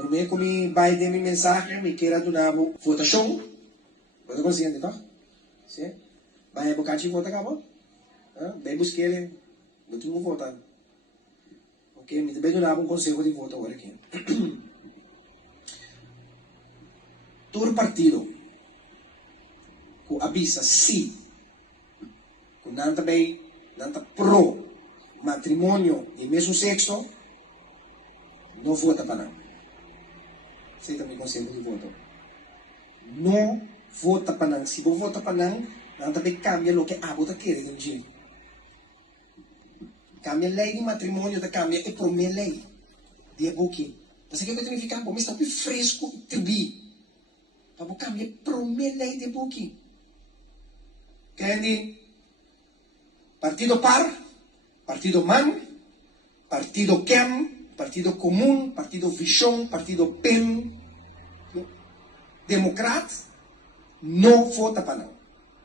Pero me comi vai de mi mensaje, me quiera donar votação. Você consciente, tá? Sim? Vai buscar de vota acabou? Bem busque ele, muito não votar. Ok? Me também donar conselho de voto agora aqui. Todo partido que avisa sim, que não também não pro matrimônio e mesmo sexo, não vota para não. Você também conselho de voto. Não vota para não. Se você vota para não, não também cambia o que a vota quer de um dia. Cambia a lei de matrimônio, cambia a primeira lei de boquinha. Mas o que significa? Bom, está bem fresco e tribi. Para cambiar a primeira lei de boquinha. Querem partido par, partido man, partido quem, partido comum, partido visão, partido PEN, democrata, não vota para não.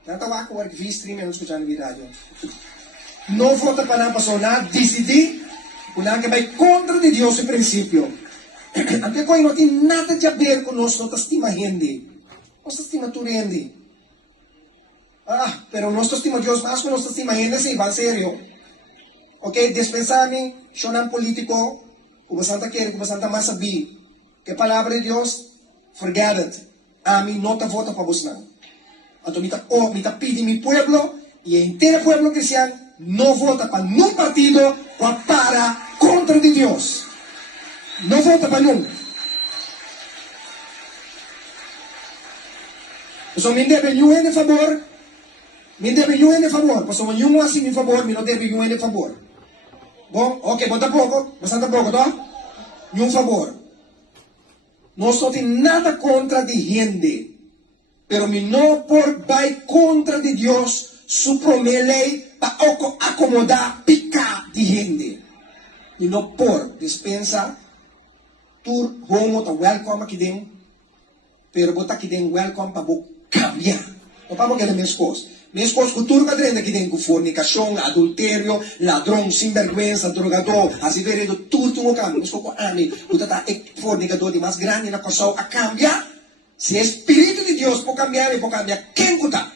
Não está lá com o que vi stream e não escutar na rádio. Não vota para não, passou nada, decidir, o que vai contra de Deus em princípio. Até quando não tem nada a ver com nós, não estima gente. Não estima tu gente. Pero não estima Deus mais que não estima gente, sim, va sério. Ok, dispensame, eu não político, o bastante quer, o bastante mais saber. Que a palavra de Deus, forget it. A mim não te vota para você não. Então, me pede mi pueblo, e a inteira pueblo cristiano, não vota para nenhum partido ou para contra de Deus. Não vota para nenhum. Então, me deve nenhum de favor. Me deve nenhum de favor. Porque nenhum assim em favor, me não deve nenhum de favor. Bom, ok, bota pouco. Bastante pouco, tá? Nenhum favor. Não só tem nada contra de gente. Pero me não por vai contra de Deus. Su primeira lei para acomodar, picar de gente. E não por dispensa, tur homo ta welcome aqui dentro, pero botar aqui dentro welcome para cambiar. Não para porque é minha esposa. Minha esposa que tur ka dentro aqui dentro com fornicação, adultério, ladrão, sinvergüenza, drogador, asiveredo, tur tu não cambia. Minha esposa com ami, botar tá fornicador de mais grande na coisa a cambiar. Se o Espírito de Deus pode cambiar, quem que tá?